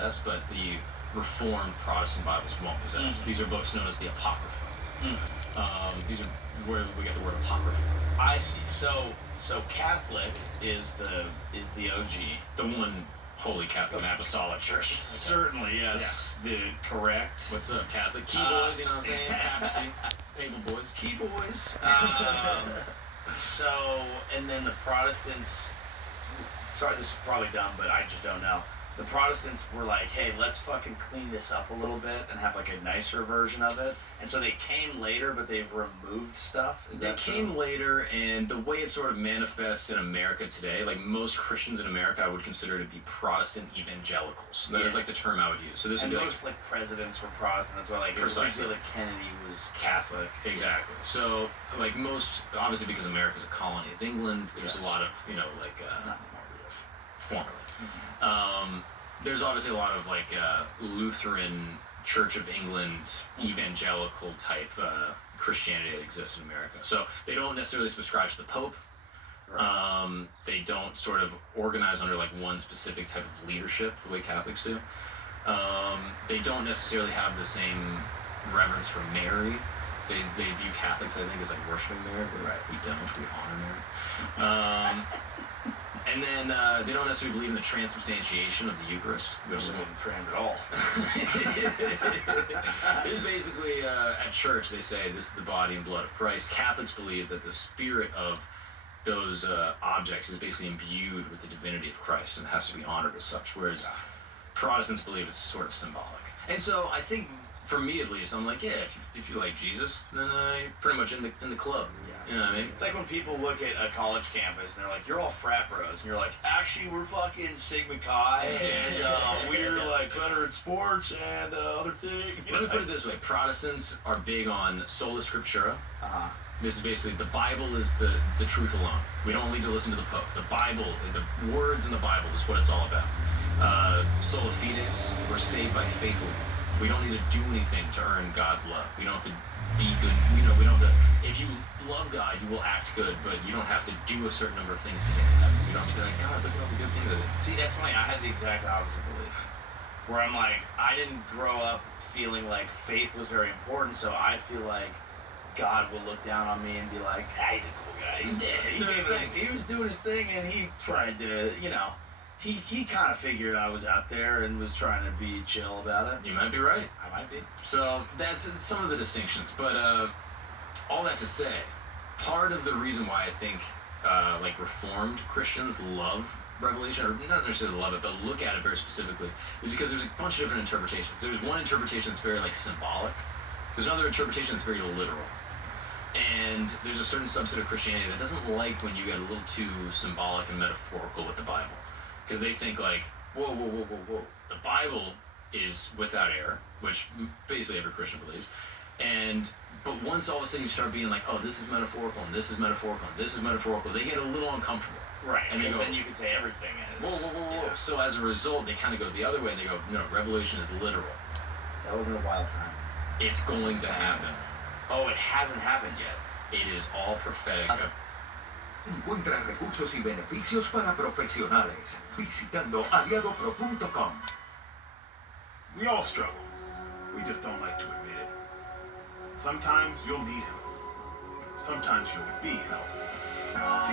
possess, but the Reformed Protestant Bibles won't possess. These are books known as the Apocrypha. These are where we get the word Apocrypha. I see. So Catholic is the OG, the one Holy Catholic and Apostolic Church. Certainly, yes. Yeah. The correct. What's up, Catholic? Key boys, you know what I'm saying? Papacy. Papal boys. Key boys. So, and then the Protestants, sorry, this is probably dumb, but I just don't know. The Protestants were like, hey, let's fucking clean this up a little bit and have like a nicer version of it. And so they came later, but they've removed stuff. They came later, and the way it sort of manifests in America today, like most Christians in America, I would consider to be Protestant evangelicals. That is like the term I would use. So this and would be most like presidents were Protestant. That's why like precisely like Kennedy was Catholic. Exactly. So like most, obviously because America's a colony of England, there's a lot of formerly. There's obviously a lot of like Lutheran Church of England evangelical type Christianity that exists in America. So they don't necessarily subscribe to the Pope. Right. They don't sort of organize under like one specific type of leadership the way Catholics do. They don't necessarily have the same reverence for Mary. They view Catholics, I think, as like worshiping Mary, but we don't. We honor Mary. And then they don't necessarily believe in the transubstantiation of the Eucharist. We don't believe in trans at all. It's basically, at church, they say this is the body and blood of Christ. Catholics believe that the spirit of those objects is basically imbued with the divinity of Christ and has to be honored as such, whereas Protestants believe it's sort of symbolic. And so I think, for me at least, I'm like, yeah, if you like Jesus, then you're pretty much in the club. Yeah. You know what I mean? It's like when people look at a college campus and they're like, you're all frat bros. And you're like, actually, we're fucking Sigma Chi, and we're like better at sports and other things. Let me put it this way. Protestants are big on sola scriptura. This is basically, the Bible is the truth alone. We don't need to listen to the Pope. The Bible, the words in the Bible is what it's all about. Sola fides, we're saved by faith alone. We don't need to do anything to earn God's love. We don't have to be good. We don't have to, if you love God, you will act good, but you don't have to do a certain number of things to get to heaven. You don't have to be like, God, look at all the good things I did. See, that's funny. I had the exact opposite belief. Where I'm like, I didn't grow up feeling like faith was very important, so I feel like God will look down on me and be like, he's a cool guy. He was doing his thing, and he tried to, He kind of figured I was out there and was trying to be chill about it. You might be right. I might be. So that's some of the distinctions. But all that to say, part of the reason why I think like Reformed Christians love Revelation, or not necessarily love it, but look at it very specifically, is because there's a bunch of different interpretations. There's one interpretation that's very like symbolic. There's another interpretation that's very literal. And there's a certain subset of Christianity that doesn't like when you get a little too symbolic and metaphorical with the Bible. Because they think like, whoa. The Bible is without error, which basically every Christian believes. But once all of a sudden you start being like, oh, this is metaphorical, and this is metaphorical, and this is metaphorical, they get a little uncomfortable. Right, and then you can say everything is. Whoa. Yeah. So as a result, they kind of go the other way, and they go, no, Revelation is literal. That would have been a wild time. It's going to happen. Oh, it hasn't happened yet. It is all prophetic. Encuentra recursos y beneficios para profesionales visitando aliadopro.com. We all struggle. We just don't like to admit it. Sometimes you'll need help. Sometimes you'll be helped.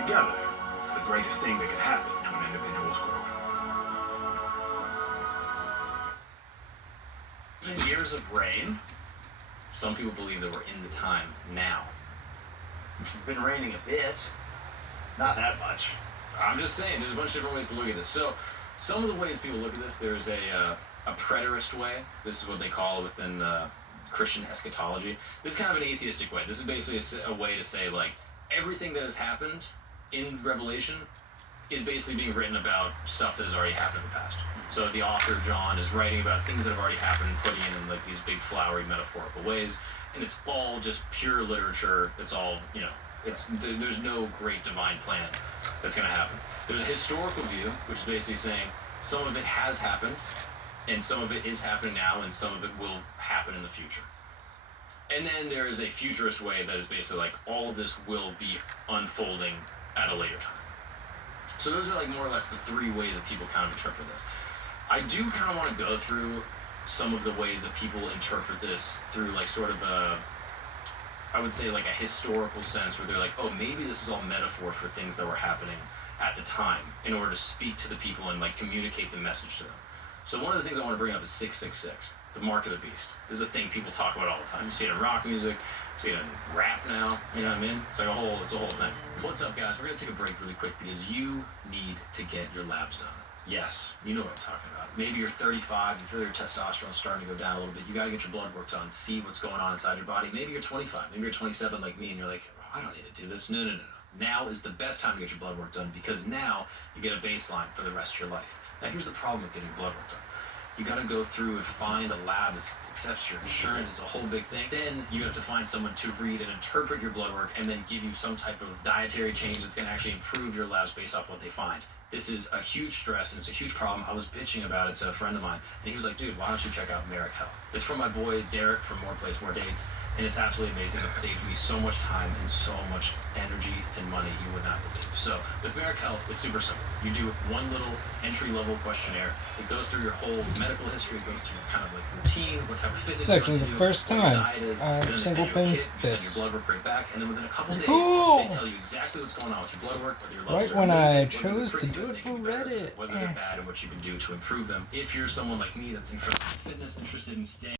Together, it's the greatest thing that can happen to an individual's growth. Years of rain. Some people believe that we're in the time now. It's been raining a bit. Not that much. I'm just saying, there's a bunch of different ways to look at this. So, some of the ways people look at this, there's a preterist way. This is what they call within Christian eschatology. This is kind of an atheistic way. This is basically a way to say, like, everything that has happened in Revelation is basically being written about stuff that has already happened in the past. So the author, John, is writing about things that have already happened and putting it in like these big flowery metaphorical ways. And it's all just pure literature. It's all, there's no great divine plan that's going to happen. There's a historical view, which is basically saying some of it has happened, and some of it is happening now, and some of it will happen in the future. And then there is a futurist way that is basically like all of this will be unfolding at a later time. So those are like more or less the three ways that people kind of interpret this. I do kind of want to go through some of the ways that people interpret this through like sort of I would say like a historical sense where they're like, oh, maybe this is all metaphor for things that were happening at the time in order to speak to the people and like communicate the message to them. So one of the things I want to bring up is 666, the mark of the beast. This is a thing people talk about all the time. You see it in rock music, you see it in rap now, you know what I mean? It's like it's a whole thing. So what's up, guys? We're gonna take a break really quick because you need to get your labs done. Yes, you know what I'm talking about. Maybe you're 35, you feel your testosterone's starting to go down a little bit. You gotta get your blood work done, see what's going on inside your body. Maybe you're 25, maybe you're 27 like me, and you're like, oh, I don't need to do this. No. Now is the best time to get your blood work done because now you get a baseline for the rest of your life. Now here's the problem with getting blood work done. You gotta go through and find a lab that accepts your insurance. It's a whole big thing. Then you have to find someone to read and interpret your blood work and then give you some type of dietary change that's gonna actually improve your labs based off what they find. This is a huge stress and it's a huge problem. I was bitching about it to a friend of mine and he was like, dude, why don't you check out Merrick Health? It's from my boy Derek from More Plates, More Dates, and it's absolutely amazing. It saved me so much time and so much energy and money you would not believe. So with Merrick Health, it's super simple. You do one little entry-level questionnaire. It goes through your whole medical history. It goes through kind of like routine, what type of fitness It's actually the first time I've single pinned you this. send your blood work right back, and then within a couple days, Cool. they tell you exactly what's going on with your blood work, whether your Right levels are when I amazing, whether chose they're to pretty do good, it for they get better, Reddit. whether they're bad, and what you can do to improve them. If you're someone like me that's interested in fitness, interested in staying